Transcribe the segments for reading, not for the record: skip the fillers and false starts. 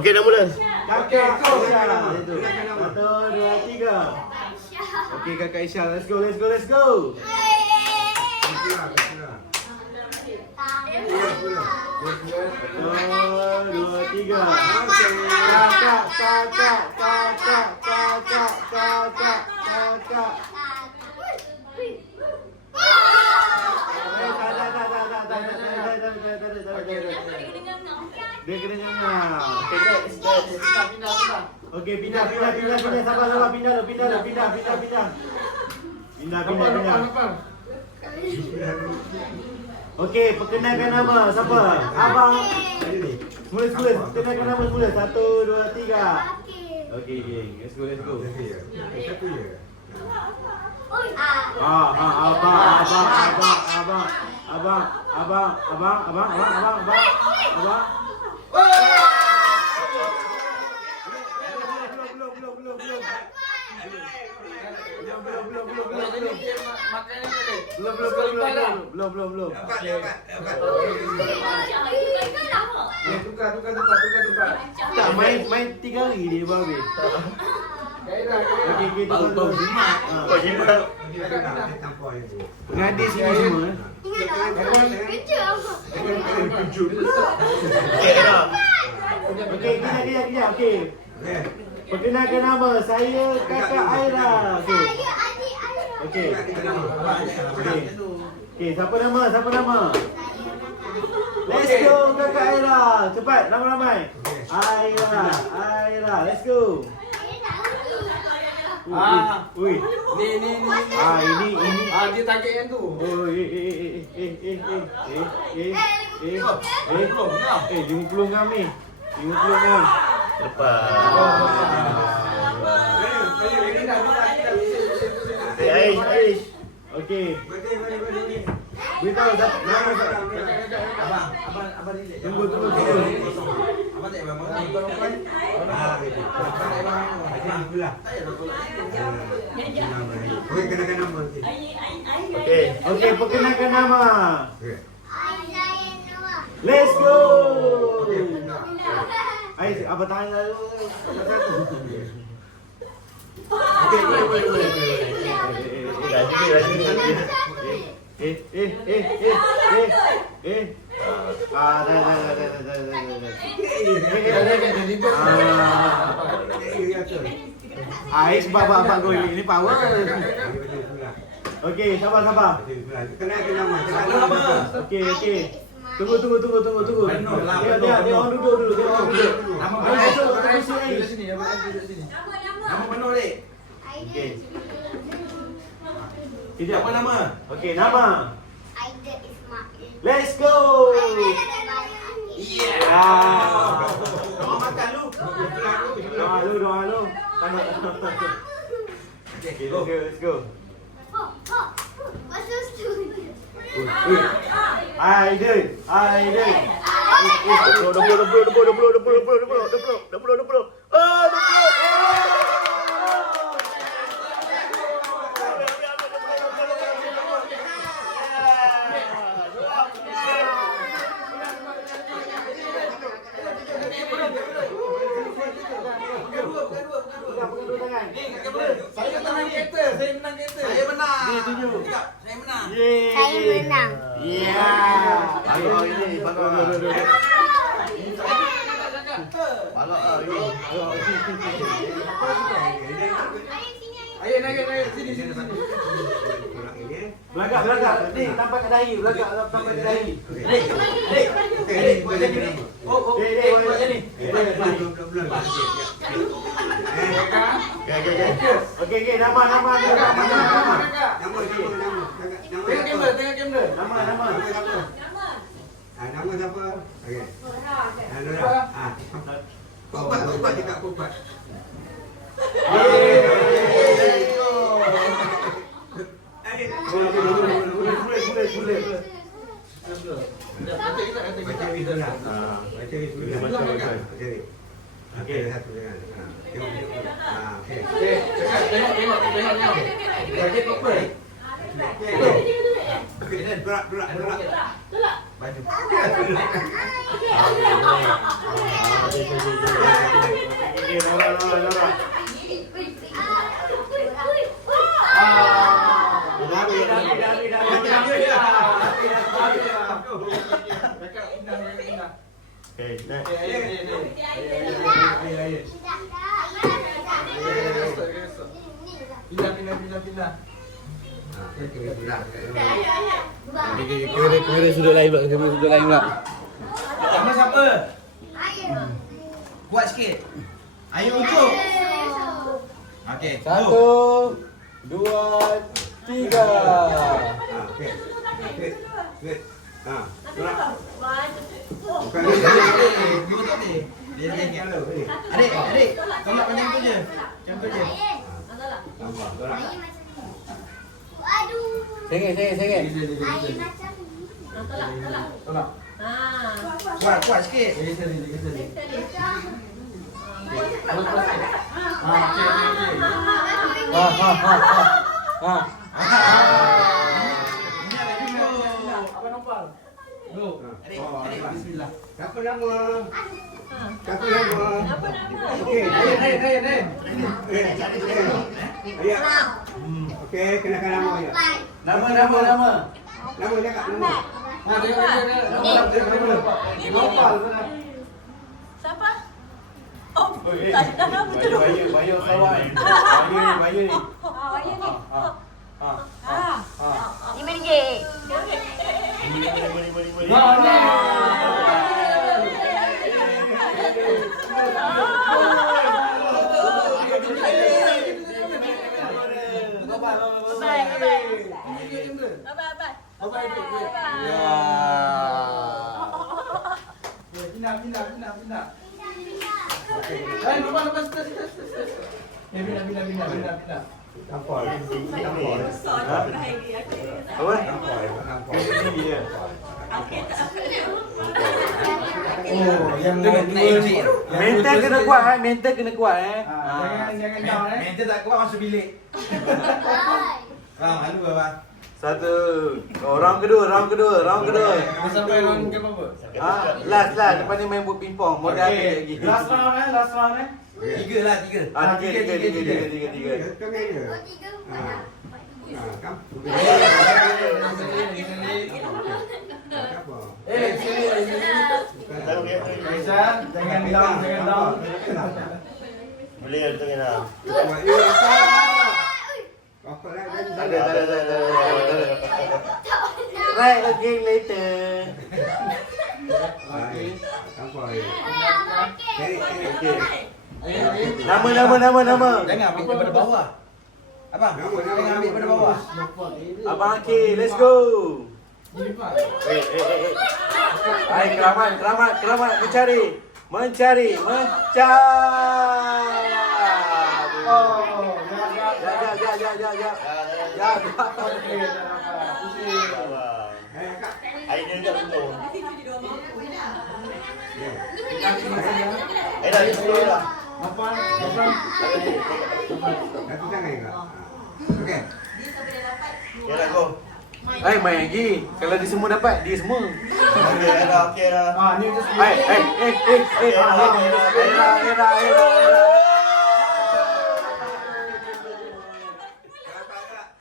Okey, dah mula. Kakak Aisyah. 1, 2, 3. Okey, Kakak Aisyah. Let's go, let's go, let's go. 1, 2, 3. Kakak. Dia kena ngangau. Okey, pindah. Sabar. Pindah. Okey, perkenalkan nama. Siapa? Abang. Semula. Perkenalkan nama semula. 1, 2, 3. Okey, geng. Let's go. Abang. Belum. Tukar. Tak, main 3 hari dia baru. Okey, Tahu jimat. Kau jimat. Pengadil sini semua. Okey dah. Okey, kejap. Okey. Perkenalkan nama, saya Kakak Aira. Okey. Okey, siapa nama? Let's go Kakak Aira. Cepat, ramai-ramai. Aira. Let's go. Ui. Ni. Ini. Dia target yang tu. Oh, 50 ngam ni. 50 ngam. Lepas. Aish. Okey. Beritahu nama Abang ni. Tunggu. Abang tak abang. Okey, perkenalkan nama. Let's go. Aish, apa tahan lalu? Boleh. Aish, babak gol ini power. Okey, sabar. Okey. Tunggu. Dia orang duduk dulu. Duduk sini. Nama penuh dek. Okey. Apa nama? Okey, nama. Aida Ismail. Let's go. Kau makan lu. Doa lu. Okay, let's go. Masuk studio. Aida. 20. Saya menang kereta. Saya menang. Dia tunjuk. Saya menang. Saya menang. Ayo ini balok. Balok ini. Ayo naik sini. Belagak. Ni tampak kat dahi. Tampak kat dahi. Buat ni. Okey, nama. Tengok kamera. Nama. Nama siapa? Okey. Kupat dekat kupat. Baca bismillah. Baca bismillah. Okey, satu dengan. Tengok. Okey. Tengok. Bajet apa? Okey, berak. Baju. Okey, Nora. Okey, next. Pindah. Kamera sudut lain pula. Nama siapa? Kuat sikit. Ayo ujuk. Okey. 1, 2, 3. Okey. Okey. Gerak. Bukan Dua tu ni. Dia ingat. Adik, kau nak panjang tu je. Macam tu je. Tambah. Gerak. Aduh. Sengit. Air macam ni. Tolak. Kuat sikit. Dia sini. Apa nombor? Go. Adik, bismillah. Siapa nama? Okey. Ren. Ayah. Okey, kenakan nama ya. Nama. Nama cakap nama. Nombor. Siapa? Oh, tak dah nama tu. Bayar kawan. Bayar ni. Ayah ni. RM5. Pindah. Lepas. Pindah. Tampol. Apa? Oh, yang Mental kena kuat Jangan down Mental tak kuat masuk bilik. Malu bang. 1. Round kedua. Sampai round ke berapa? Last. Lepas ni main buat pingpong. Modal lagi. Last round eh. 3 lah. 3. Tiga. Tengah je. Oh, 3. Kam. Apa? Sini. Aisyah, jangan down. Boleh ada tengah dah. Kokok lagi. Ada. Right again later. Tampol. Nama. Jangan ambil daripada bawah. Abang, jangan ambil daripada bawah. Abang Aki, let's go. Hai, keramat mencari. Air dia dekat pintu. Dah disebut dah. Apa? Satu tangan enggak? Okey. Ya dah go. Hai, main lagi. Kalau dia semua dapat, dia semua. Okey dah. Ni just Hai. Era.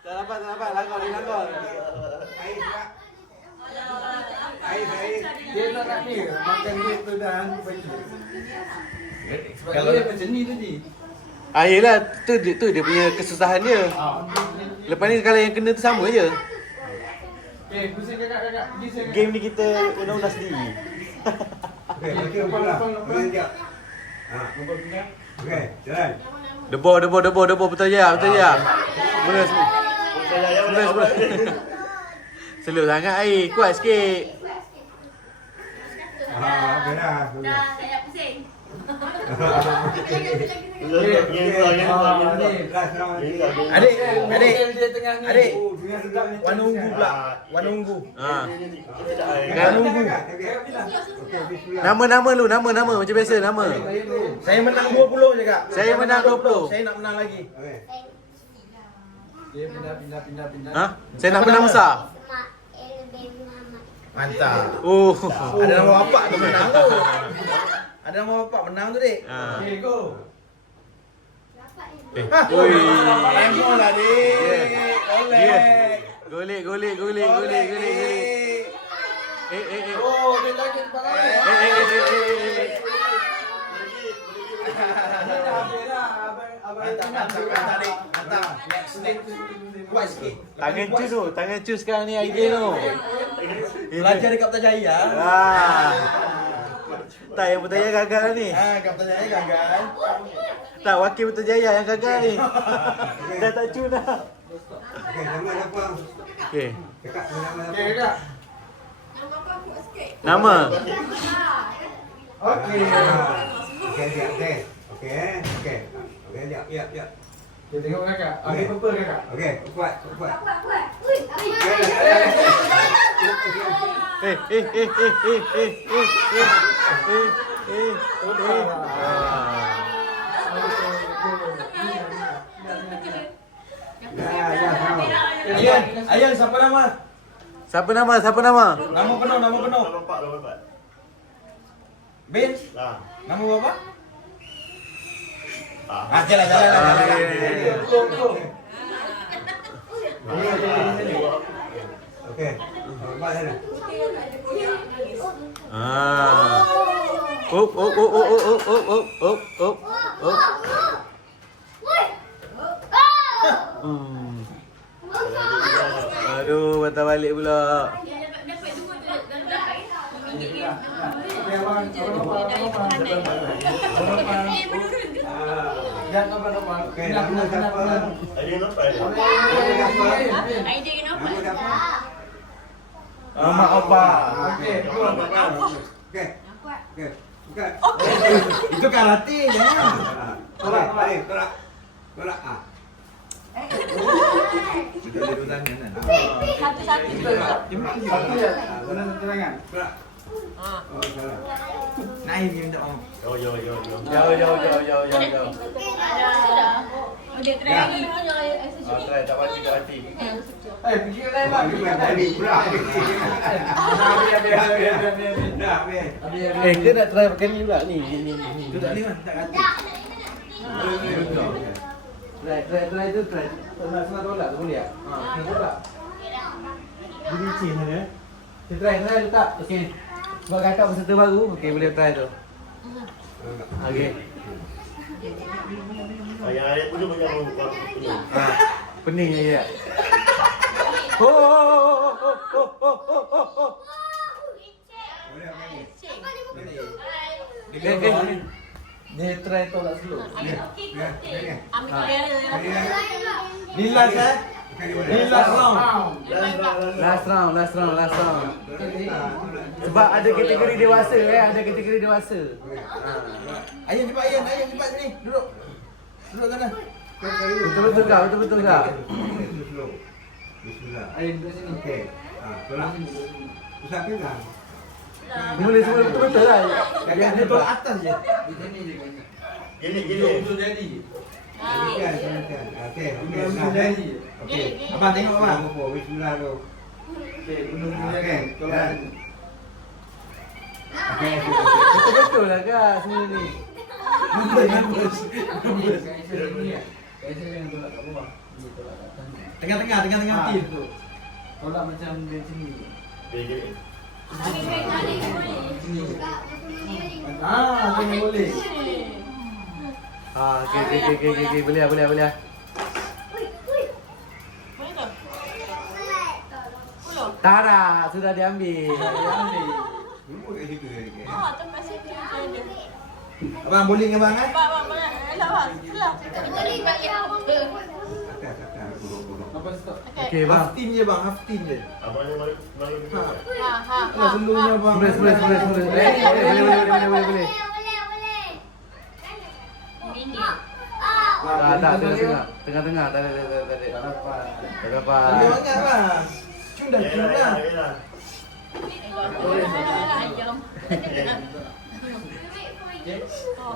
Tak dapat. Langgar. Air juga. Air. dia nak ni makan duit tu dan baju. Sebab dia macam ni tadi. Yelah, tu dia punya kesusahan dia. Lepas ni kalau yang kena tu sama je. Pusing kakak. Game ni kita undang-undang sendiri. Okey, baca pula. Boleh sekejap. Okey, jalan. Debo, betul je. Mula semua. Slow sangat air, kuat sikit. Okey dah. Saya pusing. Adik. Wanunggu pula. Wanunggu. Nama lu, nama macam biasa nama. Saya menang 20 je kak. Saya menang 20. Saya nak menang lagi. Okey. Dia pindah. Ha? Saya nak menang besar. Ismail bin Muhammad. Mantap. Oh. Ada nama bapak tu menang tu. Ada nama bapak menang tu, Dik. Ha. Okay, go. Oi. Emo lah dik. Golek. Golek. Oh, dia lagi pakai. Hantar. Next. Kuat sikit. Tangan cus sekarang ni idea tu. Belajar dekat Putrajaya. Tak, yang Putrajaya gagal lah ni. Kat Putrajaya gagal. Tak, wakil Putrajaya yang gagal ni. Dah tak cun dah. Okey, nama siapa? Okey. Kakak, nama siapa? Kak. Nama? Okey. Okey, siap. Okey, siap. Kita tengok kakak. Ambil purple kakak. Okey, kuat. Ayah, siapa nama? Siapa nama? Nama penuh. Nombor 4. Bin? Nah. Nama bapa? Ah. Jalan. Okey. Buat sana. Aduh, patah balik pula. Dapat dua tu dapat. Okey, nama siapa? Ada nampak dia? Idea kenapa? Nama siapa? Nama apa? Okey. Bukan. Itu karate jangan. Tolak. Kita ada tangan kan. Satu-satu. Tangan. Tolak. Oh, salah. Naim yang minta maaf. Yo. Jauh. Dia try lagi. Try, tak mati. Fikir lain bang. Tadi pula. Dah, biar. Kita nak try pakai ni pula ni. Itu tak ni mah, tak kata. Try tu. Senang tolak tu boleh tak? Senang tolak. Dia licin sana. Kita try letak. Okey. Sebab kakak peserta baru, okey boleh try tu. Okey. Yang ada punya banyak orang. Pening je. Dia try tolak slow. Ambil kamera. Ni last Ni last round. Last round. Sebab ada kategori dewasa ada kategori dewasa. Ayah cepat sini. Duduk sana. Betul tak? Bismillah. Ayah duduk sini. Okey. Tolak. Pusat pinggang. Boleh semua betul lah. Dia tolak atas je. Gini. Jadi. Okey. Okey. Abang tengok abang. Bismillah tu. Okey, belum Okey. tolak. Okey. Betul lah kak semua ni. Tengah-tengah tim tu. Tolak macam dia sini. Gini. Tengah boleh. Okey. Boleh. Boleh tak? Tak dah, sudah diambil. Tempat situ ada. Abang bowling abang eh? Abang, elok bang. Okey bang. Half team je bang, half team je. Abang ni malu. Alah seluruhnya bang. Boleh. Tak, tengah. Tak dapat. Ada banyak bang. Cunda. Ayam.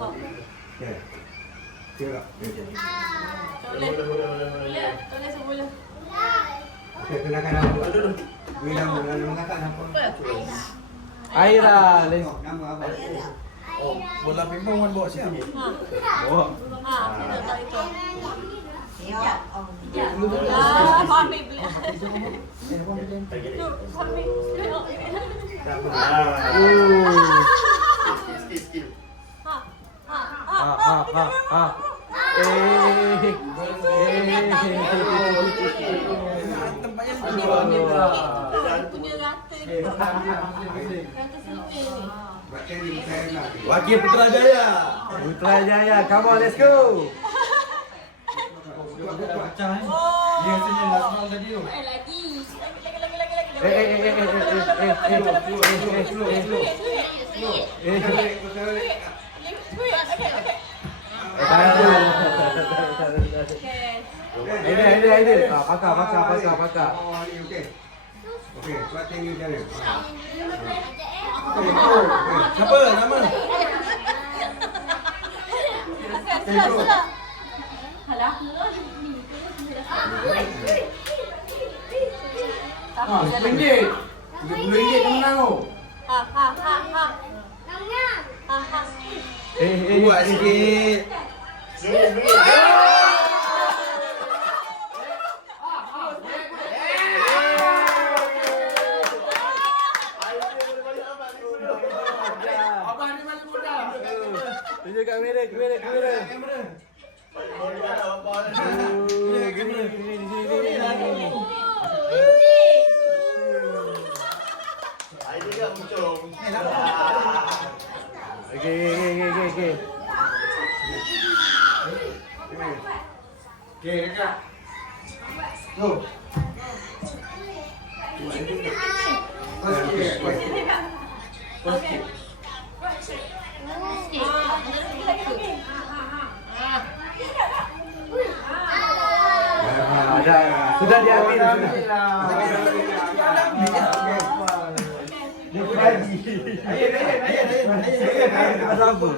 Okey. Tengok. Boleh sebulan. Okey, kenakan apa? Nama kakak apa? Aira. Nama apa? Oh, bola pingpong kan bawa siapa? Oh. Kita tak itu. Ambil pula. Tu, ambil. Skill. Tempatnya Punya rata ni. Rata selipis ni. Baca ni saya nak. Wakil Putrajaya. Putrajaya, come on, let's go. Dia sini last round tadi tu. Lagi. Ini. Pakar. Oh, ni okey. Okey, buat tinggi cara. Siapa nama? Selak. Alah. RM10. RM30 menang tu. Buat sikit. Tunjuk kat kamera. Air dia muncung. Okey. Okey, kakak. Tu. Sudah diambil. Pasal apa?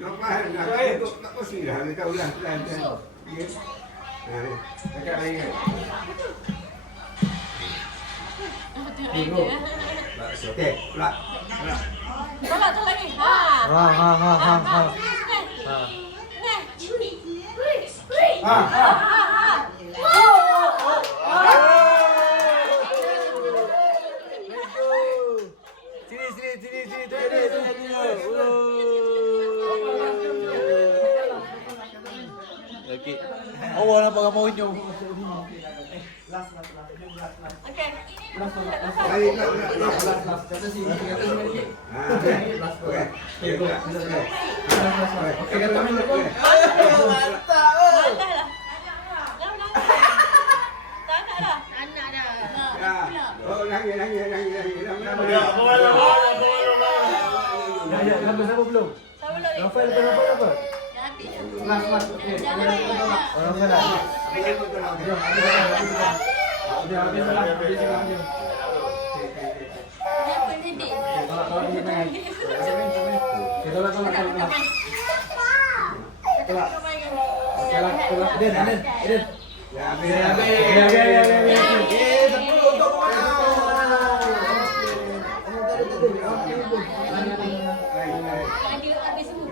Lepas nak posisi dah. Kita ulang pelan. Kakak lain kan? Okey, pulak. Tolak lagi. Okey. Awak nampak gambar hujung. Okey. Baik, nak. Okey, kata minum. Anak dah. Oh, nangis. Ya, bola. Siapa belum? Rafael apa? Dah habis dah. Last. Okey. Jangan banyak. Rafael. Apa sedih? Eden. Ada habis semua.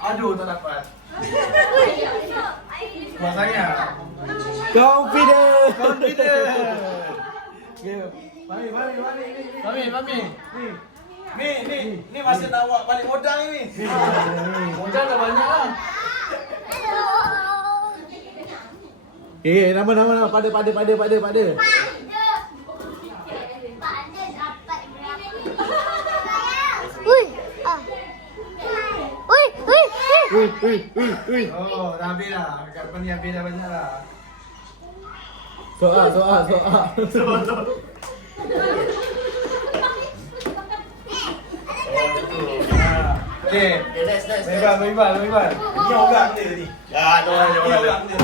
Aduh, tak dapat. Masanya. Confident. Mami. Ni masih nak buat balik modal ni. Modal dah banyak lah. Nama. Pada. Oh, dah habis dah. Kat depan ni habis dah banyak lah. Soal. Okey. Next. Beriban. Ni orang dia ni. Ya, ada orang. Ni orang dia.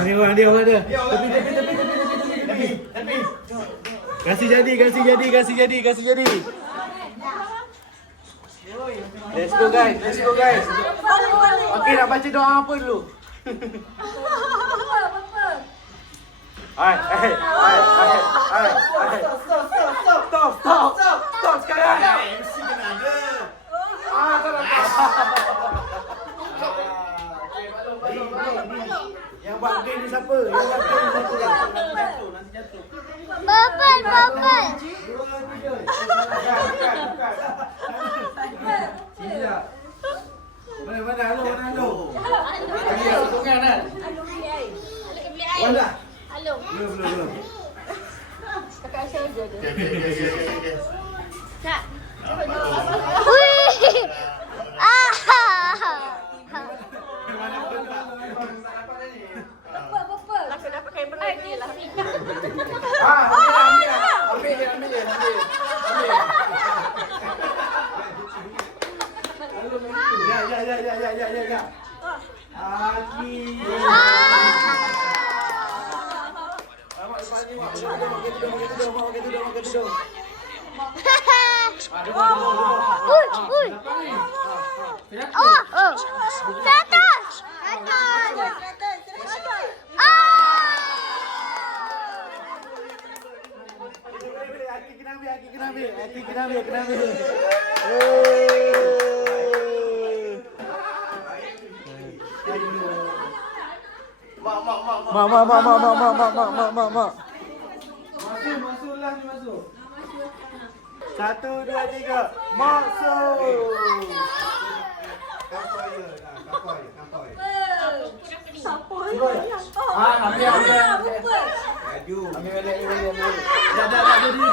Ni orang dia. Ni orang dia. Tepi. Kasih jadi. Let's go guys. Okey, nak baca doa apa dulu? Hai. Stop sekarang. MC kena ada. Yang buat game ni siapa? Yang buat game ni siapa? Bubble. Sini tak? Mana? Halo. Alung. Tungan kan? Alung beli air. Alung beli air. Wala. Alung. Belum. Kakak Aisyah je dia. Okay. Kak. Wih. Apa? Aku dah pakai berat dia lah. Ya. Aki. Mak depan ni mak. Makan tudung. Uy. Oh. Jatuh. Aki kena ambil. Mak. Masuk. 1, 2, 3. Masuk. Kampoi. Siapa ni? Ambil. Baju. Ambil balik. Dah, diri.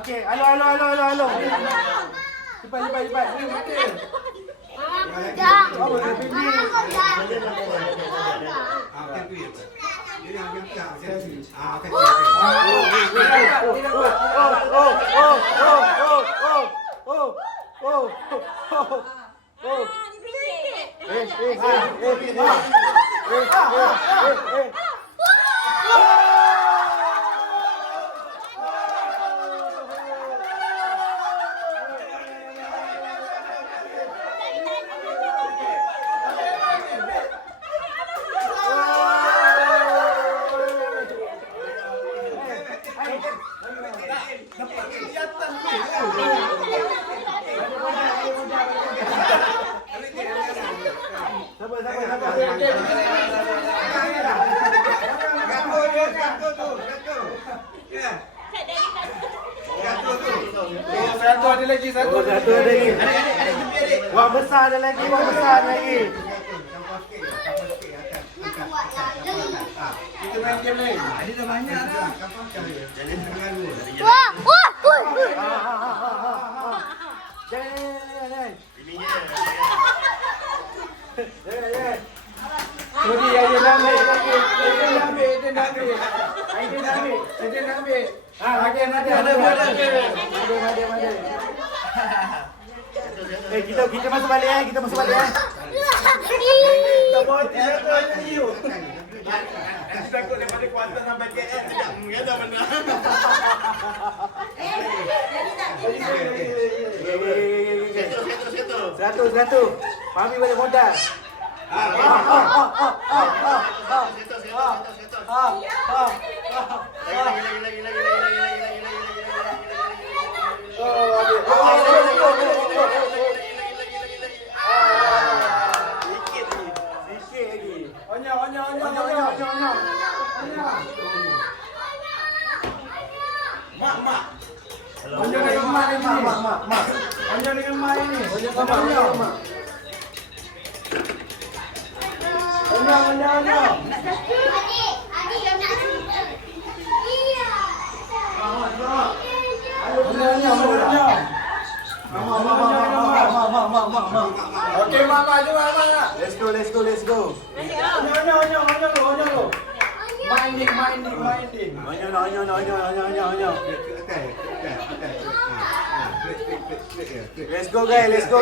Okey, halo. Cepat. Ni makan. Satu ada lagi. Wang besar ada lagi. Kita main game lain. Ada dah banyak dah. Wah. Jangan. Ininya. Sorry, ada nak ambil lagi. Ada nak ambil. Ada. Kita masuk balik. Tak boleh tidak lagi. Nanti takut daripada kuartal sampai KL tidak mengada benar. Satu. Mami boleh modal. Mak. Onyo dengan mak ni. Onyo dengan mak ini. Onyo. Okey, mama, jom. Let's go. Onyo. Minding. Onyo. Let's go guys. Let's go.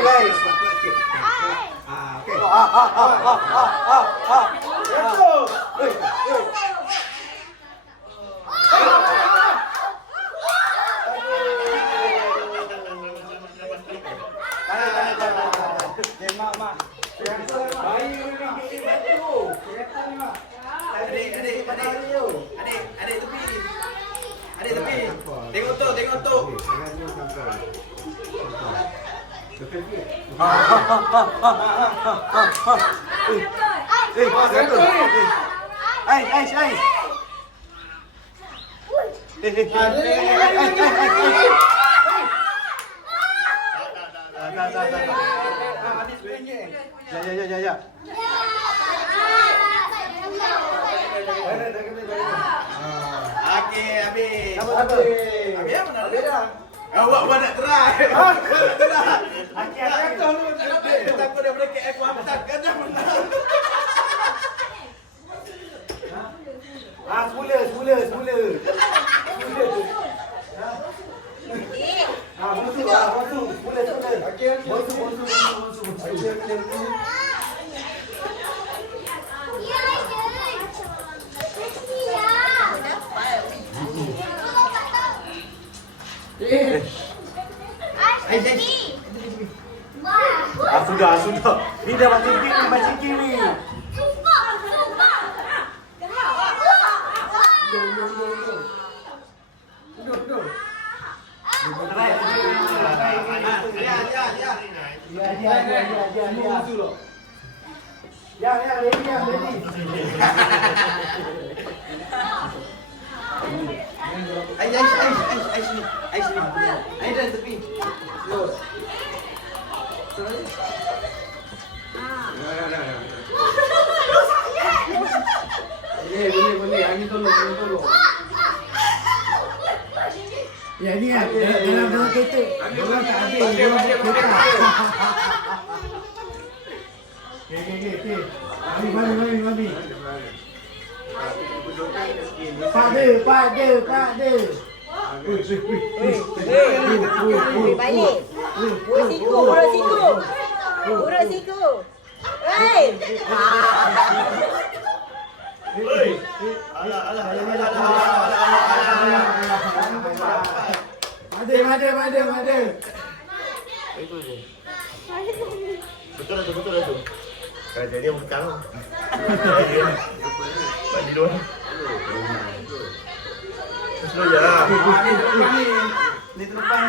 Mak. Bayi Adik tepi. Adik tepi. Tengok tu. Tangannya sampai. Tepi. Satu. Ais. Ya. Okey, habis. Apa? Habis apa nak? Awak nak try. Aku takut daripada KF aku hantar kan dah menang. Semula. Bonsu. Semula. Okey. Bonsu. Sudah. Ni dah macam gini. Ya, ready. Ais ni. Ais dah tepi. Slow. Boleh. Angin tolong. Ya, ni dalam kereta. Dalam tak habis. Dalam kereta. Okay. Mami. Pada. Balik. Urut siku. Hei. Ada. Betul tu. Kalau jadi bukan. Bagi luar. Slow je lah. Ni terlepas ni.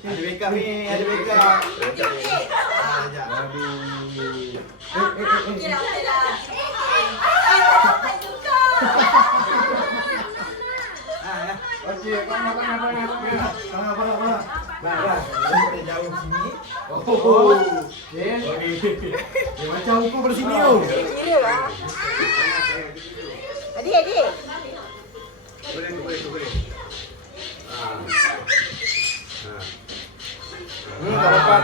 Ada backup ni, ada backup. Okey, panggil. Jauh sini. Okey. Macam hukum pada sini tu. Kira lah. Adik. Boleh. Tak dapat.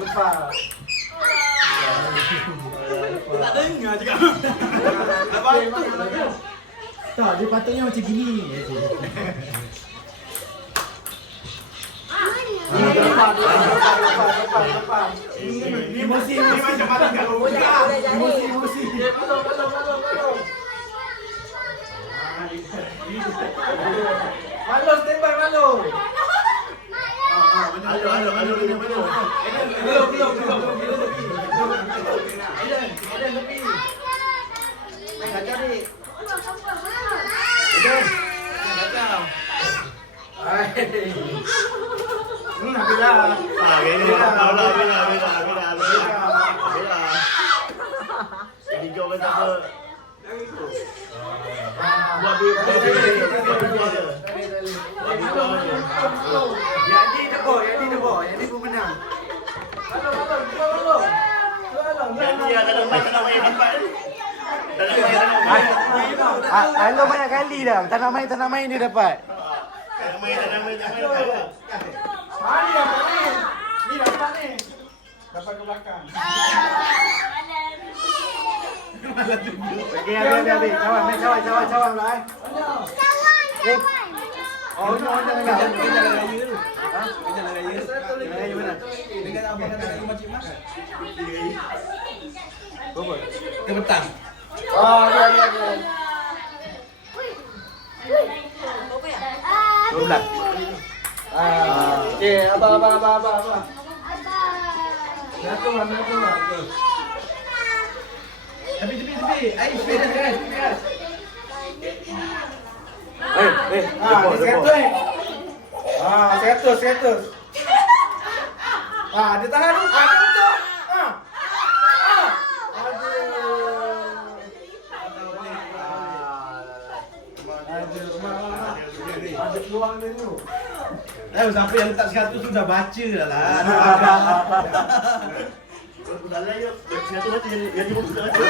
Lepas. Tak dengar juga. Tak, dia patutnya macam gini. Lepas. Emosi. Ni macam mana kalau Emosi. Malo, stand by Malo. Halo. Belum. Aiden tepi. Kacau ni. Kacau. Habislah. Bila. Jadi kau kata apa? Buat dia. Yang ni debor. Yang ni pemenang. Halo. Nanti ada main dapat. Halo banyak kali dah. Tak nak main dia dapat. Tak main dapat. Ni dapat ni. Dapat ke belakang. Okey, habis. Cawan pula Oh, jangan raya dulu. Jangan raya mana? Dengan abang kata makcik Mas. Berapa? Ke petang. Oh, ya. 12. Okey, abah. Satu. Tepi. Air sepeda guys. Dia seratus. Dia tahan tu. Dia betul. Ada peluang dia tu. Siapa yang letak 100 tu dah baca dah lah. Dalam ya, satu baca yang dia buka baca.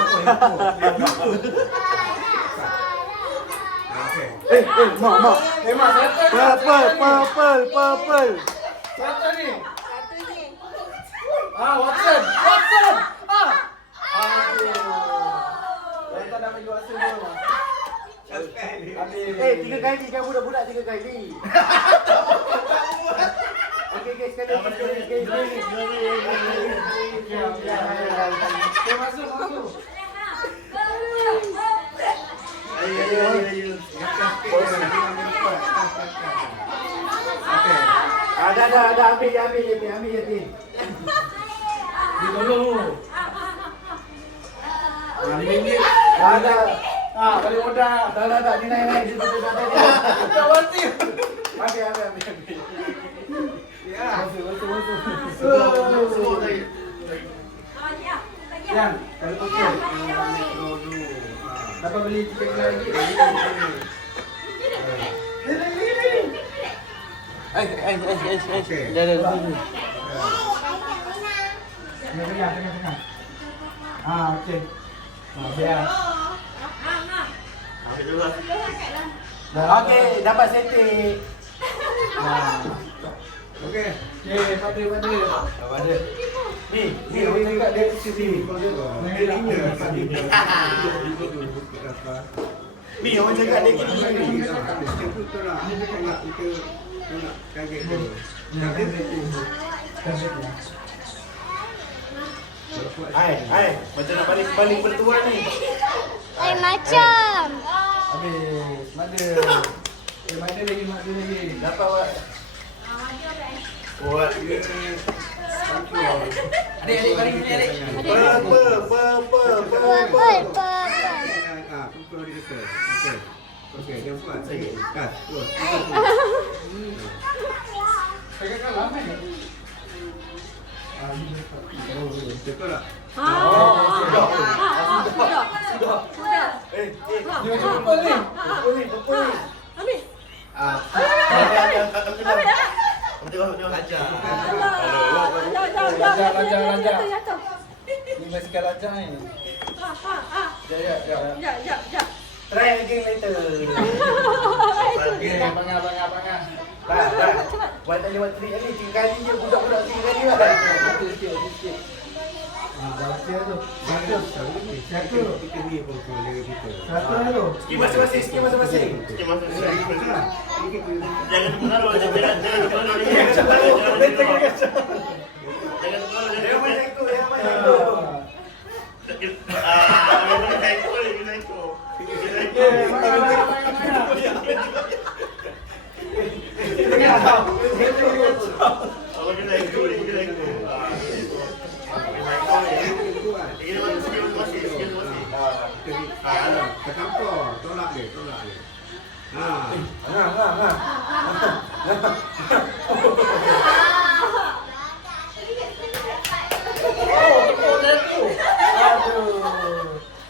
Mak. Purple. Satu ni. Satu ni. Watson. Kita dah bagi Watson dulu. Habis. 3 kali kan budak-budak 3 kali. Okey, sekali. Okey, masuk. Ayo. Ada ambil Yatin. Ditolong. RM5. Ada. Paling mudah. Tak. Ni naik. Tak wati. Ambil. Ya. Masuk. Yang, kalau okey. Dapat beli tiket lagi. Dah. Tengah. Okey. Biar. Okey, dapat setting. Okey. Pada. Ni orang cakap dia sini. Ni orang cakap dia gini. Hai, macam nak balik bertuan ni. Macam. Habis, mana lagi. Dapat awak. Buat dia. Adik balik ni adik. Okey, dia buat sikit. Kat. Pegang lama ni. Betul tak? Lancar. Ni basikal lancar ni. Ya. Try again later. Bangga. Dah. Buat tadi buat trik ni 3 kali je budak-budak 3 kali lah. Sikit. Baca tu. Satu. Kita ni pun boleh kita. Satu tu. Sikit masing-masing. Jangan pengaruh. Jangan pengaruh. Tolak dia.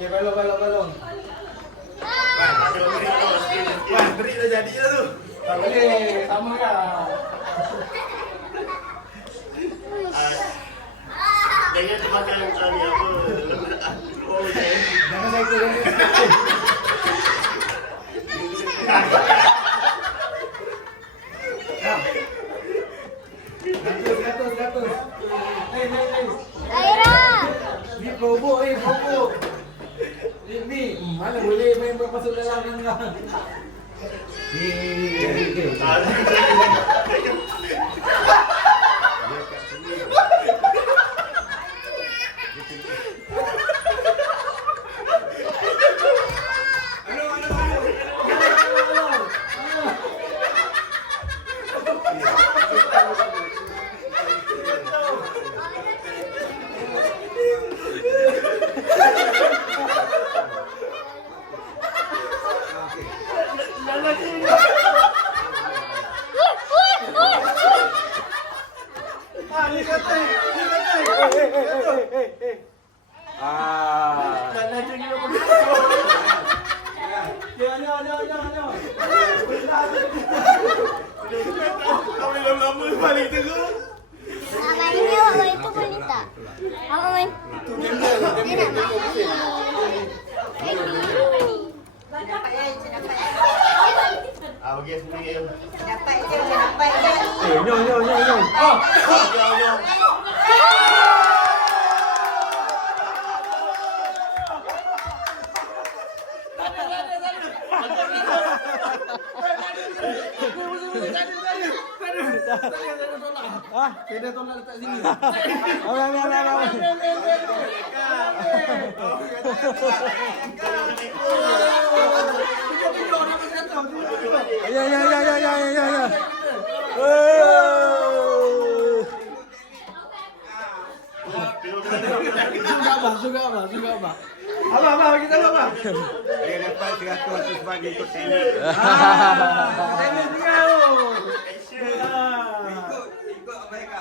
Okey, balong. Beri dah jadi dah tu. Tak boleh, sama kan. Jangan makan ni apa. Jangan cycle. Gatos. Hey. Aira. Ni probok. Ni, mana boleh main masuk dalam ni. Ni. lama balik terus. Namanya waktu itu boleh tak? Apa main? Dia nak Ah, okey sendiri. Dapat je, dapat je. Nyong. Kena tolak letak sini. Ambil. Ya. Suka apa? Abang, kita abang. Dia dapat 100 sebab ikut sini. Ini tinggal. Ikut mereka.